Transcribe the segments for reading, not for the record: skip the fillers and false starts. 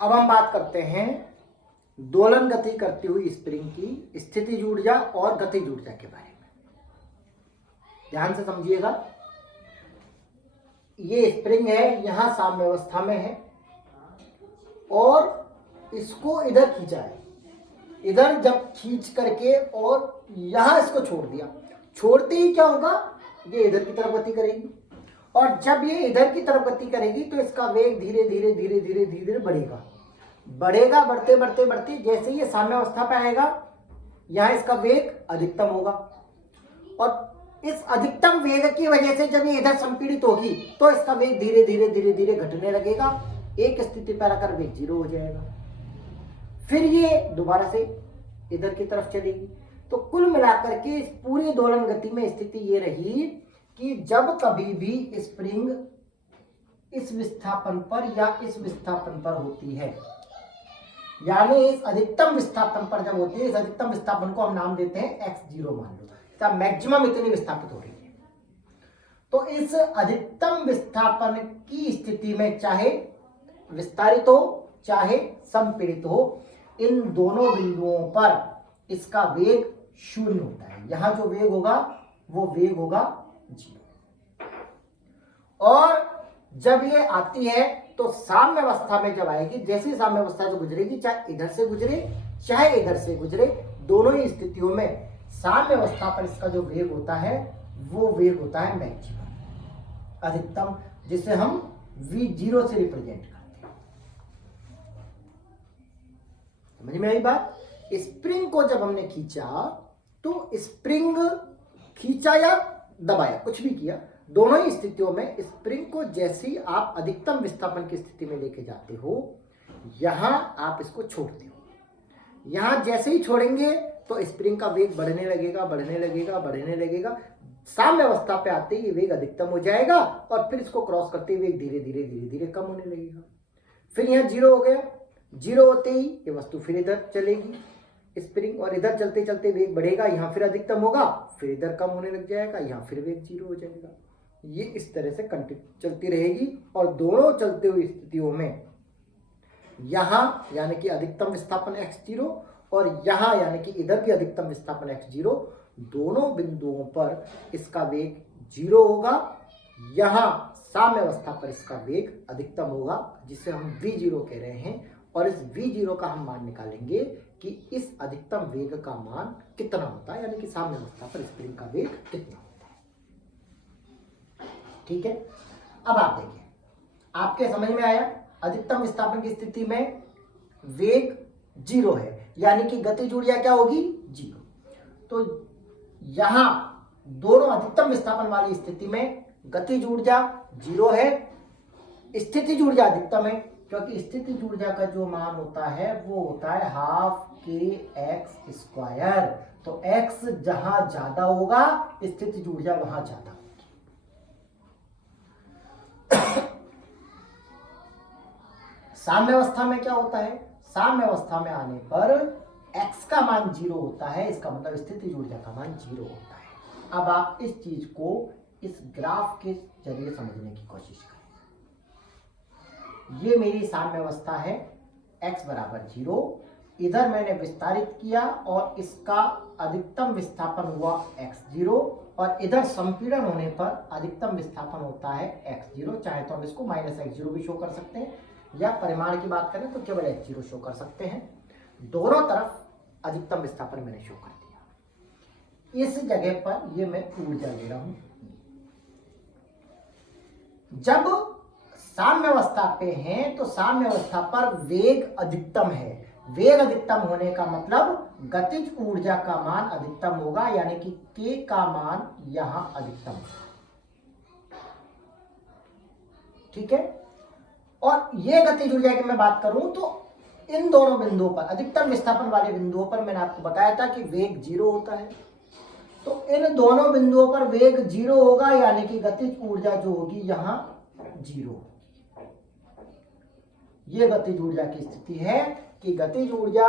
अब हम बात करते हैं दोलन गति करती हुई स्प्रिंग की स्थितिज ऊर्जा और गतिज ऊर्जा के बारे में। ध्यान से समझिएगा। ये स्प्रिंग है, यहां साम्यावस्था में है और इसको इधर खींचा है। इधर जब खींच करके और यहां इसको छोड़ दिया, छोड़ते ही क्या होगा, ये इधर की तरफ गति करेगी और जब ये इधर की तरफ गति करेगी तो इसका वेग धीरे धीरे धीरे धीरे धीरे धीरे बढ़ेगा, बढ़ेगा, बढ़ते बढ़ते बढ़ते जैसे ये साम्यावस्था पे आएगा यहां इसका वेग अधिकतम होगा और इस अधिकतम वेग की वजह से जब ये इधर संपीड़ित होगी तो इसका वेग धीरे धीरे धीरे धीरे घटने लगेगा। एक स्थिति पर आकर वेग 0 हो जाएगा, फिर ये दोबारा से इधर की तरफ चलेगी। तो कुल मिलाकर के इस पूरी दोलन गति में स्थिति ये रही कि जब कभी भी स्प्रिंग इस विस्थापन पर या इस विस्थापन पर होती है, यानी इस अधिकतम विस्थापन पर जब होती है, इस अधिकतम विस्थापन को हम नाम देते हैं x0 मान लो, तब मैक्सिमम इतनी विस्थापित हो रही है। तो इस अधिकतम विस्थापन की स्थिति में चाहे विस्तारित हो चाहे संपीड़ित हो, इन दोनों बिंदुओं पर इसका वेग 0 होता है। यहां जो वेग होगा वो वेग होगा 0। और जब ये आती है तो साम्यावस्था में जब आएगी, जैसी साम्यावस्था से गुजरेगी, चाहे इधर से गुजरे चाहे इधर से गुजरे, दोनों ही स्थितियों में साम्यावस्था पर इसका जो वेग होता है वो वेग होता है मैक्सिमम, अधिकतम, जिसे हम v0 से रिप्रेजेंट करते हैं। समझ में आई बात। स्प्रिंग को जब हमने खींचा तो स्प्रिंग खींचा या दबाया, कुछ भी किया, दोनों ही स्थितियों में स्प्रिंग को जैसे ही आप अधिकतम विस्थापन की स्थिति में लेके जाते हो, यहां आप इसको छोड़ते हो। यहां जैसे ही छोड़ेंगे तो स्प्रिंग का वेग बढ़ने लगेगा, बढ़ने लगेगा, बढ़ने लगेगा। साम्यावस्था पे आते ही वेग अधिकतम हो जाएगा और फिर इसको क्रॉस करते ही वेग धीरे धीरे धीरे धीरे कम होने लगेगा। फिर यहाँ 0 हो गया, 0 होते ही ये वस्तु फिर इधर चलेगी स्प्रिंग, और इधर चलते चलते वेग बढ़ेगा, यहाँ फिर अधिकतम होगा, फिर इधर कम होने लग जाएगा, यहाँ फिर वेग 0 हो जाएगा। ये इस तरह से कंटिन्यू चलती रहेगी और दोनों चलते हुई स्थितियों में यहां यानी कि अधिकतम विस्थापन x0 और यहां यानी कि इधर भी अधिकतम विस्थापन x0, दोनों बिंदुओं पर इसका वेग 0 होगा। यहां साम्यावस्था पर इसका वेग अधिकतम होगा, जिसे हम v0 कह रहे हैं, और इस v0 का हम मान निकालेंगे कि इस अधिकतम वेग का मान कितना होता है, यानी कि साम्यावस्था पर स्प्रिंग का वेग कितना होता है। ठीक है, अब आप देखिए, आपके समझ में आया। अधिकतम विस्थापन की स्थिति में वेग 0 है, यानी कि गतिज ऊर्जा क्या होगी, 0। तो यहां दोनों अधिकतम विस्थापन वाली स्थिति में गतिज ऊर्जा 0 है, स्थितिज ऊर्जा अधिकतम है, क्योंकि स्थितिज ऊर्जा का जो मान होता है वो होता है 12kx²। तो x जहां ज्यादा होगा स्थितिज ऊर्जा वहां ज्यादा होगी। साम्यावस्था में क्या होता है, साम्यावस्था में आने पर x का मान 0 होता है, इसका मतलब स्थितिज ऊर्जा का मान 0 होता है। अब आप इस चीज को इस ग्राफ के जरिए समझने की कोशिश करें। ये मेरी साम्यावस्था है, x बराबर 0, इधर मैंने विस्तारित किया और इसका अधिकतम विस्थापन हुआ x0, और इधर संपीड़न होने पर अधिकतम विस्थापन होता है x0। चाहे तो हम इसको -x0 भी शो कर सकते हैं, या परिमाण की बात करें तो केवल x0 शो कर सकते हैं। दोनों तरफ अधिकतम विस्थापन मैंने शो कर दिया। इस जगह पर ये मैं ऊर्जा ले रहा हूं। जब साम्यावस्था पे हैं तो साम्यावस्था पर वेग अधिकतम है। वेग अधिकतम होने का मतलब गतिज ऊर्जा का मान अधिकतम होगा, यानी कि k का मान यहां अधिकतम होगा। ठीक है, और ये गतिज ऊर्जा की मैं बात करूं तो इन दोनों बिंदुओं पर, अधिकतम विस्थापन वाले बिंदुओं पर मैंने आपको बताया था कि वेग 0 होता है। तो इन दोनों बिंदुओं पर वेग 0 होगा, यानी कि गतिज ऊर्जा जो होगी यहां 0 होगी। ये गतिज ऊर्जा की स्थिति है कि गतिज ऊर्जा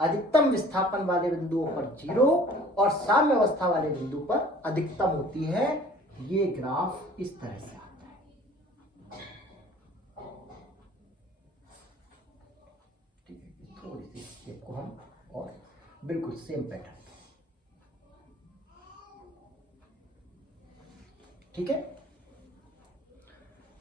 अधिकतम विस्थापन वाले बिंदुओं पर 0 और साम्यावस्था वाले बिंदु पर अधिकतम होती है। ये ग्राफ इस तरह से आता है। बिल्कुल सेम पैटर्न। ठीक है,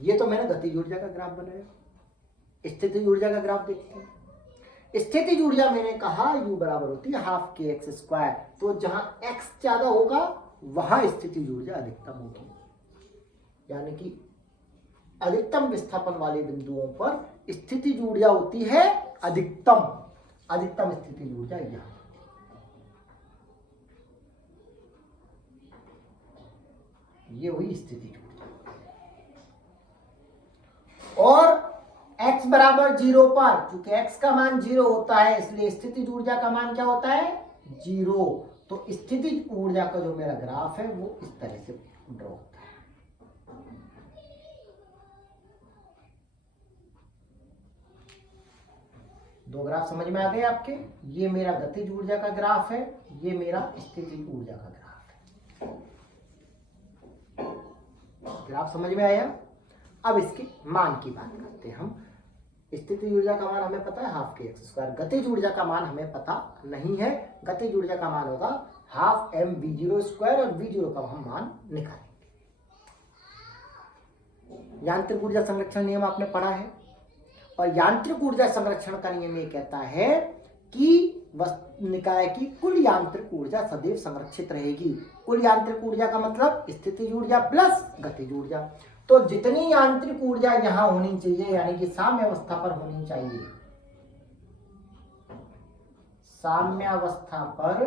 ये तो मैंने गतिज ऊर्जा का ग्राफ बनाया। स्थितिज ऊर्जा का ग्राफ देखते हैं। स्थितिज ऊर्जा मैंने कहा U बराबर होती है हाफ के एक्स स्क्वायर। तो जहां x ज्यादा होगा वहां स्थितिज ऊर्जा अधिकतम होगी, यानी कि अधिकतम विस्थापन वाले बिंदुओं पर स्थितिज ऊर्जा होती है अधिकतम। अधिकतम स्थितिज ऊर्जा यहां, ये हुई स्थितिज ऊर्जा। और x बराबर 0 पर, चूंकि x का मान 0 होता है इसलिए स्थितिज ऊर्जा का मान क्या होता है 0। तो स्थितिज ऊर्जा का जो मेरा ग्राफ है वो इस तरह से ड्रॉ होता है। दो ग्राफ समझ में आ गए आपके। ये मेरा गतिज ऊर्जा का ग्राफ है, ये मेरा स्थितिज ऊर्जा का ग्राफ है। ग्राफ समझ में आया। अब इसके मान की बात करते हैं हम। स्थितिज ऊर्जा का मान हमें पता है हाफ के एक्स स्क्वायर। गतिज ऊर्जा का मान हमें पता नहीं है। गतिज ऊर्जा का मान होगा half m v zero square, और वी जीरो का हम मान निकालेंगे। यांत्रिक ऊर्जा संरक्षण नियम आपने पढ़ा है, और यांत्रिक ऊर्जा संरक्षण का नियम ये कहता है कि निकाय की कुल यांत्रिक ऊर्जा सदैव संरक्षित रहेगी। कुल यांत्रिक ऊर्जा का मतलब स्थितिज ऊर्जा प्लस गतिज ऊर्जा। तो जितनी यांत्रिक ऊर्जा यहां होनी चाहिए, यानी कि साम्यावस्था पर होनी चाहिए, साम्यावस्था पर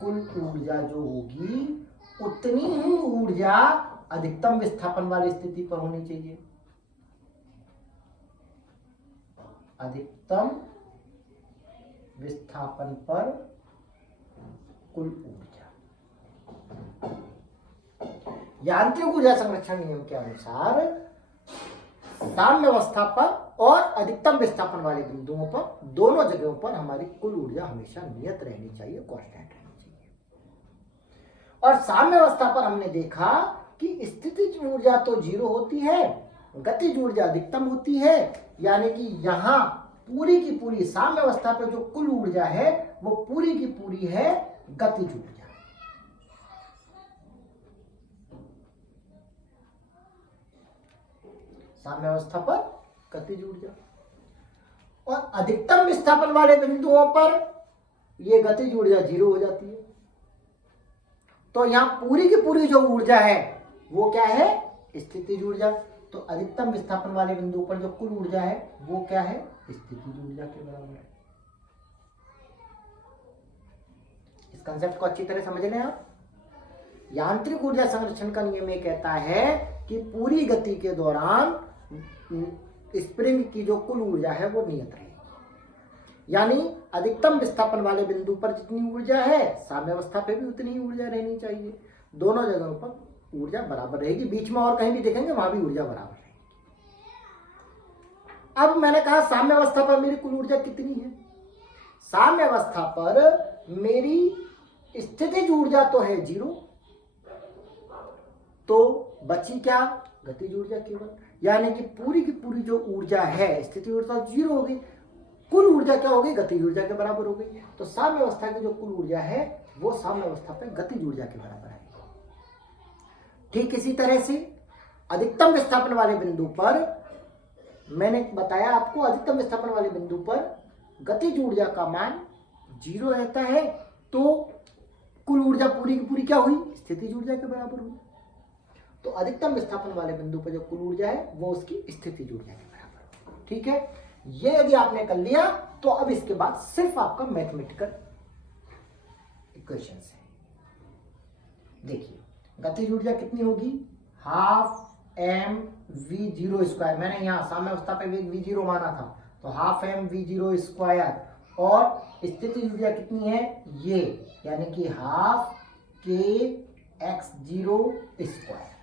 कुल ऊर्जा जो होगी उतनी ही ऊर्जा अधिकतम विस्थापन वाली स्थिति पर होनी चाहिए। अधिकतम विस्थापन पर कुल ऊर्जा। यांत्रिक ऊर्जा संरक्षण नियम के अनुसार साम्यावस्था पर और अधिकतम विस्थापन वाले बिंदुओं पर, दोनों जगहों पर हमारी कुल ऊर्जा हमेशा नियत रहनी चाहिए, कांस्टेंट रहनी चाहिए। और साम्यावस्था पर हमने देखा कि स्थितिज ऊर्जा तो 0 होती है, गतिज ऊर्जा अधिकतम होती है, यानी कि यहां पूरी की पूरी साम्यावस्था पर जो कुल ऊर्जा है वो पूरी की पूरी है गतिज ऊर्जा। साम्यावस्था पर गतिज ऊर्जा, और अधिकतम विस्थापन वाले बिंदुओं पर यह गतिज ऊर्जा 0 हो जाती है। तो यहां पूरी की पूरी जो ऊर्जा है वो क्या है स्थितिज ऊर्जा। तो अधिकतम विस्थापन वाले बिंदु पर जो कुल ऊर्जा है वो क्या है स्थितिज ऊर्जा के बराबर है। इस कंसेप्ट को अच्छी तरह समझ लें आप। यांत्रिक ऊर्जा संरक्षण का नियम ये कहता है कि पूरी गति के दौरान स्प्रिंग की जो कुल ऊर्जा है वो नियत रहेगी, यानी अधिकतम विस्थापन वाले बिंदु पर जितनी ऊर्जा है साम्यावस्था पे भी उतनी ही ऊर्जा रहनी चाहिए। दोनों जगहों पर ऊर्जा बराबर रहेगी, बीच में और कहीं भी देखेंगे वहां भी ऊर्जा बराबर रहेगी। अब मैंने कहा साम्यावस्था पर मेरी कुल ऊर्जा कितनी है। साम्यावस्था पर मेरी स्थितिज ऊर्जा तो है 0, तो बची क्या गतिज ऊर्जा केवल, यानी कि पूरी की पूरी जो ऊर्जा है स्थितिज ऊर्जा 0 हो गई, कुल ऊर्जा क्या हो गई गतिज ऊर्जा के बराबर हो गई। तो साम्यावस्था की जो कुल ऊर्जा है वो साम्यावस्था पर गतिज ऊर्जा के बराबर है। ठीक इसी तरह से अधिकतम विस्थापन वाले बिंदु पर मैंने बताया आपको, अधिकतम विस्थापन वाले बिंदु पर गतिज ऊर्जा का मान 0 रहता है, तो कुल ऊर्जा पूरी की पूरी क्या हुई स्थितिज ऊर्जा के बराबर हुई। तो अधिकतम विस्थापन वाले बिंदु पर जो कुल ऊर्जा है वो उसकी स्थितिज ऊर्जा के बराबर हुई। ठीक है, ये यदि आपने कर लिया तो अब इसके बाद सिर्फ आपका मैथमेटिकल इक्वेशन है। देखिए गतिज ऊर्जा कितनी होगी half m v zero square. मैंने यहाँ साम्यावस्था पे वी जीरो माना था, तो half m v zero square, और स्थितिज ऊर्जा कितनी है ये, यानी कि हाफ के एक्स जीरो स्क्वायर।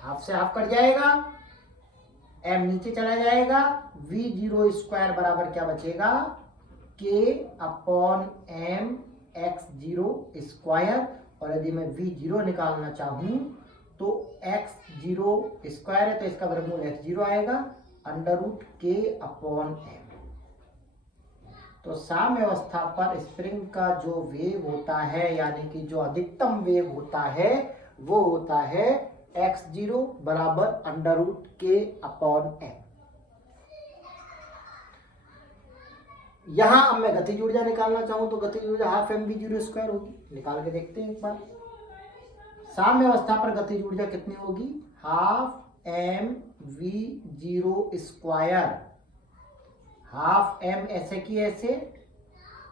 हाफ से हाफ कट जाएगा, एम नीचे चला जाएगा, वी जीरो स्क्वायर बराबर क्या बचेगा के upon M x zero square. और यदि मैं वी जीरो निकालना चाहूं तो एक्स जीरो स्क्वायर है तो इसका वर्गमूल एक्स जीरो आएगा, अंडर रूट के अपॉन एम। तो साम्य अवस्था पर स्प्रिंग का जो वेग होता है, यानी कि जो अधिकतम वेग होता है, वो होता है x0 बराबर √k/m। यहां अब मैं गतिज ऊर्जा निकालना चाहूं तो गतिज ऊर्जा ½ mv0² होगी। निकाल के देखते हैं एक बार। साम्य अवस्था पर गतिज ऊर्जा कितनी होगी? ½ mv0²। ½ m ऐसे की ऐसे,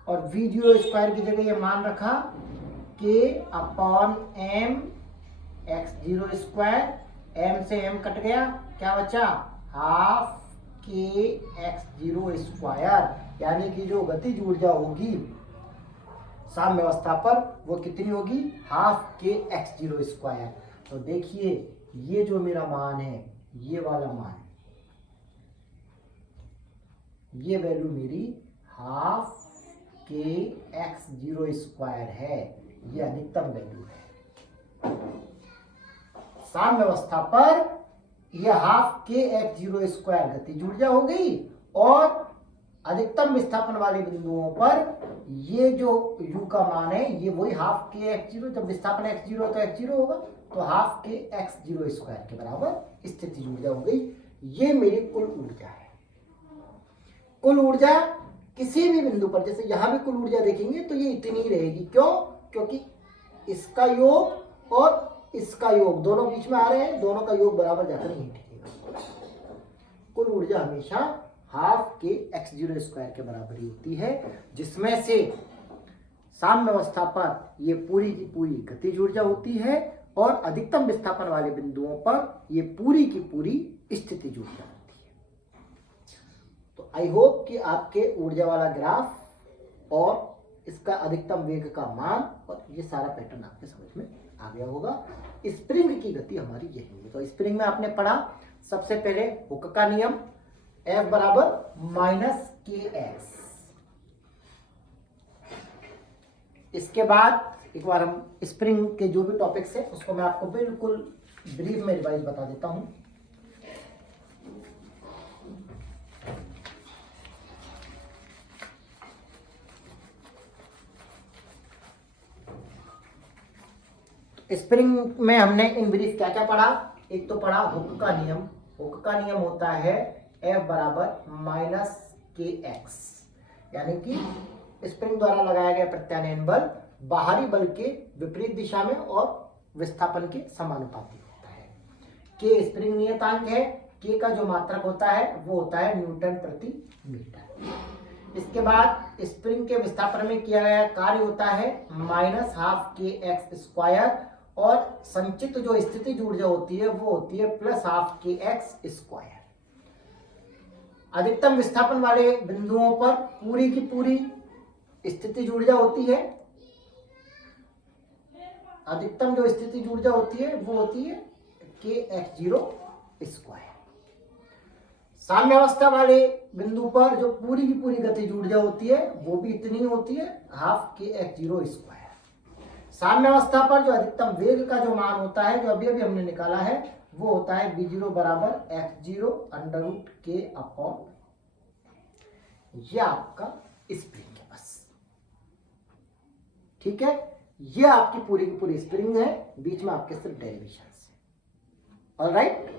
और v0² की जगह ये मान रखा k/m x0²। m से m कट गया, क्या बचा? ½ k x0²। यानी कि जो गतिज ऊर्जा होगी साम्य अवस्था पर वो कितनी होगी? ½ k x0²। तो देखिए ये जो मेरा मान है, ये वाला मान, ये वैल्यू मेरी ½ k x0² है। ये अधिकतम वैल्यू है। साम्य अवस्था पर यह ½ k x0² गतिज ऊर्जा हो गई, और अधिकतम विस्थापन वाले बिंदुओं पर ये जो u का मान है ये वही ½ k x0, जब विस्थापन x0 तो x0 होगा, तो ½ k x0² के बराबर स्थितिज ऊर्जा हो गई। ये मेरी कुल ऊर्जा है। कुल ऊर्जा किसी भी बिंदु पर, जैसे यहां भी कुल ऊर्जा देखेंगे तो ये इतनी ही रहेगी। क्यों? क्योंकि इसका योग और इसका योग दोनों बीच में आ रहे हैं, दोनों का योग बराबर जाकर नहीं टिकेगा। कुल ऊर्जा हमेशा ½ k x0² के बराबर ही होती है, जिसमें से साम्य अवस्था पर ये पूरी की पूरी गतिज ऊर्जा होती है, और अधिकतम विस्थापन वाले बिंदुओं पर ये पूरी की पूरी स्थितिज ऊर्जा होती है। तो आई होप कि आपके ऊर्जा वाला ग्राफ और इसका अधिकतम वेग का मान और ये सारा पैटर्न आपके समझ में आ गया होगा। स्प्रिंग की गति हमारी यही है। तो स्प्रिंग में आपने पढ़ा सबसे पहले हुक का नियम, F बराबर -kx। इसके बाद एक बार हम स्प्रिंग के जो भी टॉपिक्स है उसको मैं आपको बिल्कुल ब्रीफ में रिवाइज बता देता हूं। स्प्रिंग में हमने इन ब्रीफ क्या क्या पढ़ा? एक तो पढ़ा हुक का नियम। हुक का नियम होता है F बराबर -kx, यानी कि स्प्रिंग द्वारा लगाया गया प्रत्यानयन बल बाहरी बल के विपरीत दिशा में और विस्थापन के समानुपाती होता है। K स्प्रिंग नियतांक है। K का जो मात्रक होता है वो होता है न्यूटन प्रति मीटर। इसके बाद स्प्रिंग के विस्थापन में किया गया कार्य होता है -½ k x², और संचित जो स्थितिज ऊर्जा होती है वो होती है +½ k x²। अधिकतम विस्थापन वाले बिंदुओं पर पूरी की पूरी स्थितिज ऊर्जा होती है। अधिकतम जो स्थितिज ऊर्जा होती है वो होती है k x0²। साम्य अवस्था वाले बिंदु पर जो पूरी की पूरी गतिज ऊर्जा होती है वो भी इतनी होती है, ½ k x0²। साम्य अवस्था पर जो अधिकतम वेग का जो मान होता है, जो अभी अभी हमने निकाला है, वो होता है v0 बराबर x0√k/। ये आपका स्प्रिंग है बस। ठीक है, ये आपकी पूरी की पूरी स्प्रिंग है, बीच में आपके सिर्फ डेरिवेशन है। ऑलराइट।